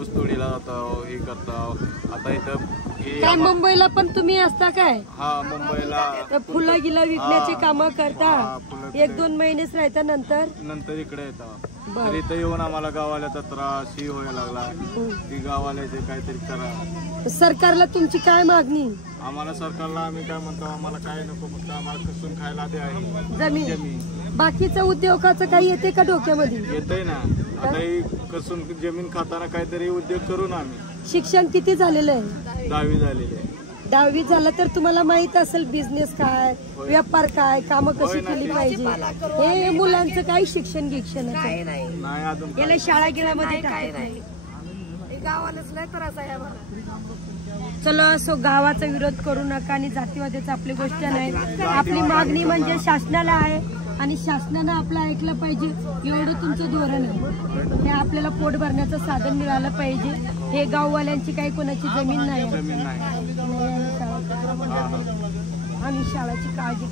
ऊस तोडीला जातो, हे करतो. आता इथं काय मुंबईला पण तुम्ही असता काय? हा, मुंबईला फुलं गिला विकण्याची कामं करता. 1-2 महिनेच राहता नंतर इकडे येतात. तर इथं येऊन आम्हाला गावाल्याचा त्रास ही व्हायला लागला. ती गावाल्याचे काहीतरी करा. सरकारला तुमची काय मागणी? आम्हाला सरकारला आम्ही काय म्हणतो, आम्हाला काय नको, फक्त आम्हाला कसून खायला द्या जमीन. बाकीचं उद्योगाचं काही येते का डोक्यामध्ये? येतंय ना. आता ही कसून जमीन खाताना काहीतरी उद्योग करून आम्ही. शिक्षण किती झालेलं आहे? 10वी झालेली आहे. 10वी झालं तर तुम्हाला माहित असेल बिझनेस काय, व्यापार काय, कामं कशी केली पाहिजे. हे मुलांचं काही शिक्षण नाही अजून. गेल्या शाळा गेल्यामध्ये काय नाही. गावालाच लय त्रास आहे आम्हाला. चला, असो गावाचा विरोध करू नका आणि जातीवादाची आपली गोष्ट नाही. आपली मागणी म्हणजे शासनाला आहे आणि शासनानं आपलं ऐकलं पाहिजे. एवढं तुमचं धोरण आहे. हे आपल्याला पोट भरण्याचं साधन मिळालं पाहिजे. हे गाववाल्यांची काही कोणाची जमीन नाही. आम्ही शाळाची काळजी